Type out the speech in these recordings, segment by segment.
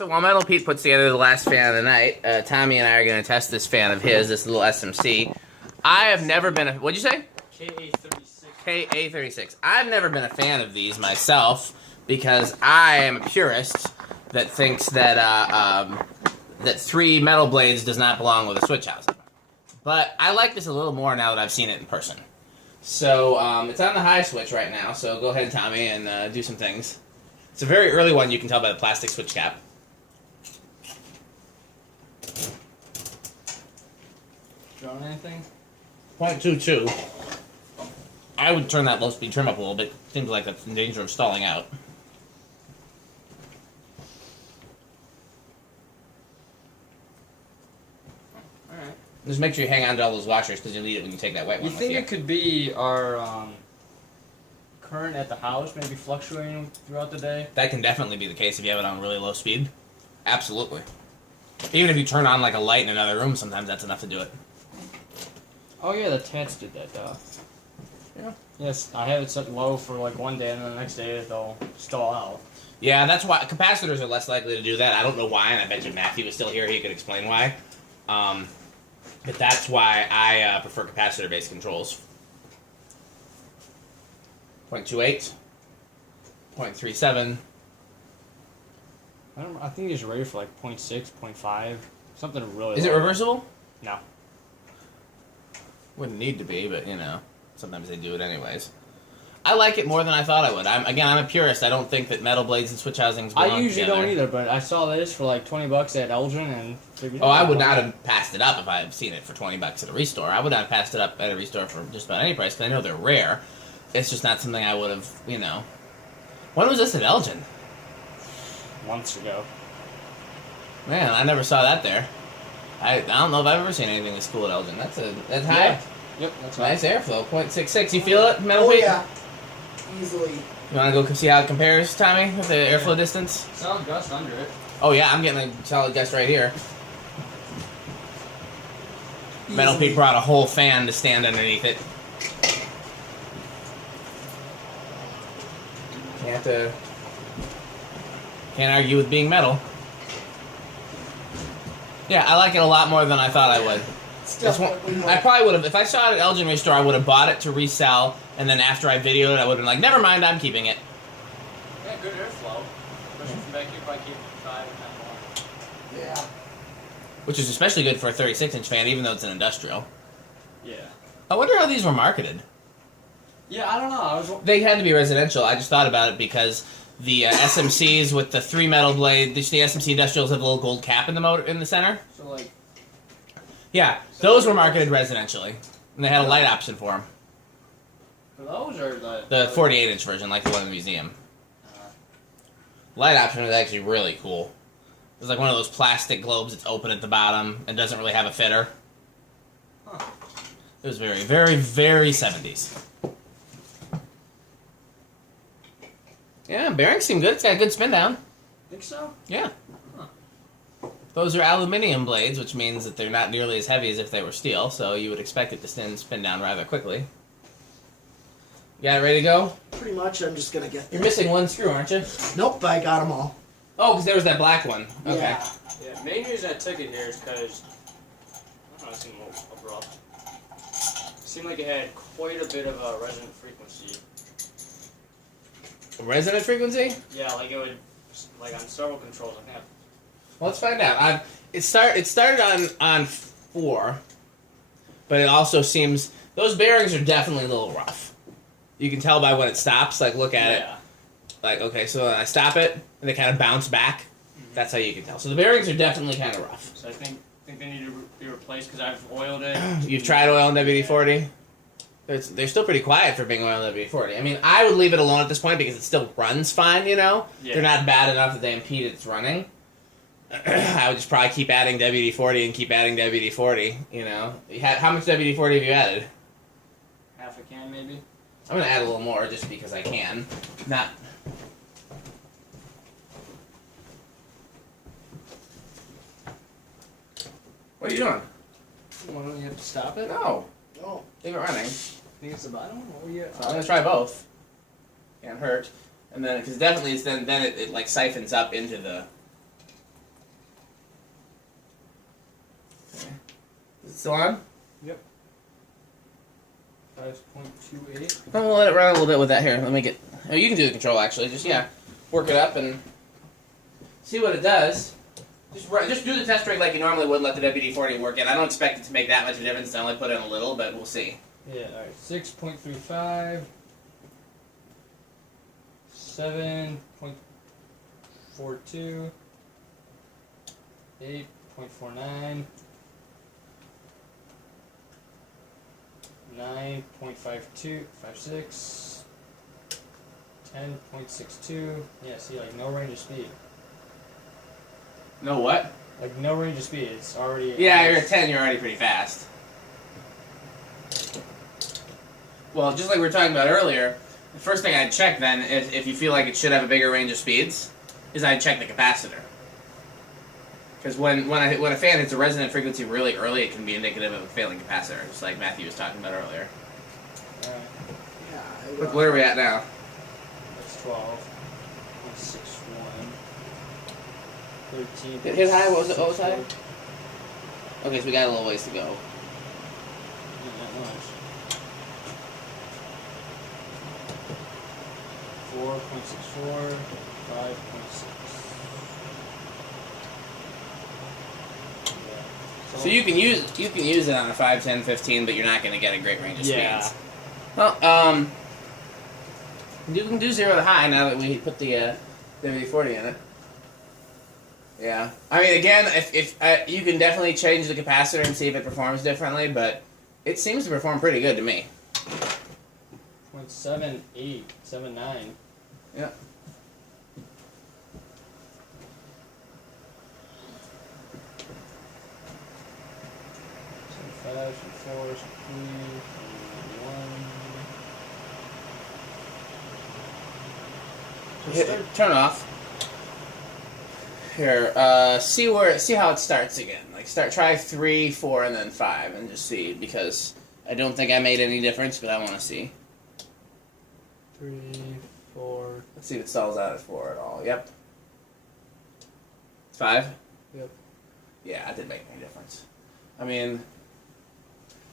So while Metal Pete puts together the last fan of the night, Tommy and I are going to test this fan of his, this little SMC. I have never been a... What'd you say? KA36. KA36. I've never been a fan of these myself because I am a purist that thinks that that 3 metal blades does not belong with a switch housing. But I like this a little more now that I've seen it in person. So it's on the high switch right now, so go ahead, Tommy, and do some things. It's a very early one, you can tell by the plastic switch cap. Drawing anything? 0.22. I would turn that low speed trim up a little bit. Seems like that's in danger of stalling out. Alright. Just make sure you hang on to all those washers because you'll need it when you take that white one You with think you. it could be our current at the house maybe fluctuating throughout the day? That can definitely be the case if you have it on really low speed. Absolutely. Even if you turn on like a light in another room, sometimes that's enough to do it. Oh yeah, the Tats did that, Yeah. Yes, I have it set low for like one day, and then the next day they'll stall out. Yeah, that's why capacitors are less likely to do that. I don't know why, and I bet you if Matthew was still here, he could explain why. But that's why I prefer capacitor-based controls. 0.28, 0.37. I think it's rated for like 0.6, 0.5, something really Is low. it reversible? No. Wouldn't need to be, but you know, sometimes they do it anyways. I like it more than I thought I would. I'm a purist. I don't think that metal blades and switch housings belong I usually together. don't either, but I saw this for like 20 bucks at Elgin and figured. Oh, I would not have passed it up if I had seen it for 20 bucks at a restore. I would not have passed it up at a restore for just about any price because I know they're rare. It's just not something I would have, you know. When was this at Elgin? Months ago. Man, I never saw that there. I don't know if I've ever seen anything this cool at Elgin. That's high. Yeah. Yep, that's Nice right. airflow. 0.66. You feel it, Metal Pete? Yeah. Easily. You want to go see how it compares, Tommy, with the airflow distance? Solid gust under it. Oh yeah, I'm getting a solid gust right here. Metal Pete brought a whole fan to stand underneath it. Can't argue with being metal. Yeah, I like it a lot more than I thought I would. I probably would have, if I saw it at Elgin Restore, I would have bought it to resell, and then after I videoed it, I would have been like, never mind, I'm keeping it. Yeah, good airflow. Especially from back here, probably keep 5 or 10 more. Yeah. Which is especially good for a 36-inch fan, even though it's an industrial. Yeah. I wonder how these were marketed. Yeah, I don't know. They had to be residential. I just thought about it because the SMCs with the 3 metal blade, the SMC industrials have a little gold cap in the motor in the center. So like. Yeah, those were marketed residentially, and they had a light option for them. For those or The 48-inch version, like the one in the museum. Light option was actually really cool. It was like one of those plastic globes that's open at the bottom and doesn't really have a fitter. Huh. It was very, very, very 70s. Yeah, bearings seem good. It's got a good spin down. Think so? Yeah. Those are aluminum blades, which means that they're not nearly as heavy as if they were steel, so you would expect it to spin down rather quickly. You got it ready to go? Pretty much, I'm just gonna get You're missing one screw, aren't you? Nope, I got them all. Oh, because there was that black one. Okay. Yeah. Yeah, main reason I took it here is because I don't know, it seemed a little abrupt. It seemed like it had quite a bit of a resonant frequency. Resonant frequency? Yeah, like it would, like on several controls, I think. Well, let's find out. It started on 4, but it also seems those bearings are definitely a little rough. You can tell by when it stops. Like, look at it. Like, okay, so I stop it, and they kind of bounce back. Mm-hmm. That's how you can tell. So the bearings are definitely kind of rough. So I think they need to be replaced because I've oiled it. You've tried oil in WD-40? They're still pretty quiet for being oil in WD-40. I mean, I would leave it alone at this point because it still runs fine, you know? Yeah. They're not bad enough that they impede its running. I would just probably keep adding WD-40 and keep adding WD-40, you know? How much WD-40 have you added? Half a can, maybe? I'm going to add a little more just because I can. Not... What are you doing? Why don't you have to stop it? No. Oh. Leave it running. Think it's the bottom? What were you at? So I'm going to try both. Can't hurt. And then, because definitely, then it like siphons up into the Is it still on? Yep. 5.28. I'm gonna let it run a little bit with that here. Let me get. Oh, you can do the control actually. Just work it up and see what it does. Just do the test rig like you normally would. Let the WD-40 work in. I don't expect it to make that much of a difference. I only put in a little, but we'll see. Yeah. All right. 6.35. 7.42. 8.49. 9.52, 56, 10.62. Yeah, see, like no range of speed. No what? Like no range of speed. It's already. Yeah, you're at 10. You're already pretty fast. Well, just like we were talking about earlier, the first thing I'd check then, is if you feel like it should have a bigger range of speeds, is I'd check the capacitor. Because when a fan hits a resonant frequency really early, it can be indicative of a failing capacitor, just like Matthew was talking about earlier. Yeah. What are we at now? That's 12.61. 13. Hit high? What was high? Okay, so we got a little ways to go. Not that much. 4.64. 5.6. So you can use it on a 5, 10, 15, but you're not going to get a great range of speeds. Well, you can do 0 to high now that we put the WD-40 in it. Yeah, I mean, again, if you can definitely change the capacitor and see if it performs differently, but it seems to perform pretty good to me. 0.78, 79. Yeah. Some 5, some 4, some 3, some 1. Turn off. Here, see how it starts again. Like try 3, 4, and then 5, and just see, because I don't think I made any difference, but I want to see. 3, 4. Let's see if it stalls out at 4 at all. Yep. 5. Yep. Yeah, it didn't make any difference. I mean,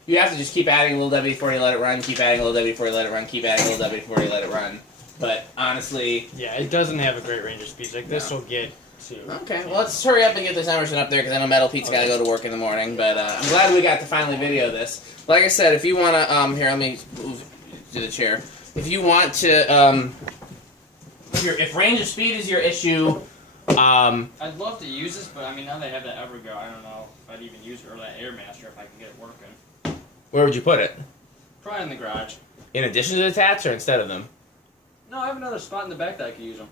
you have to just keep adding a little WD-40, let it run. Keep adding a little WD-40, let it run. Keep adding a little WD-40, let it run. But honestly, Yeah, it doesn't have a great range of speeds. Like this will get to. okay. Well, let's hurry up and get this Emerson up there because I know Metal Pete's got to go to work in the morning. But I'm glad we got to finally video this. Like I said, if you want to, here, let me move to the chair. If you want to, if range of speed is your issue, I'd love to use this, but I mean, now they have that Evergo, I don't know if I'd even use it, or that Airmaster if I can get it working. where would you put it? Probably in the garage. In addition to the tats or instead of them? No, I have another spot in the back that I could use them.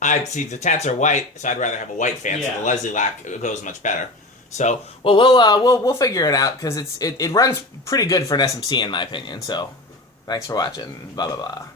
I'd see the tats are white, so I'd rather have a white fan. Yeah. So the Leslie lock goes much better. So, well, we'll figure it out because it runs pretty good for an SMC in my opinion. So, thanks for watching. Blah blah blah.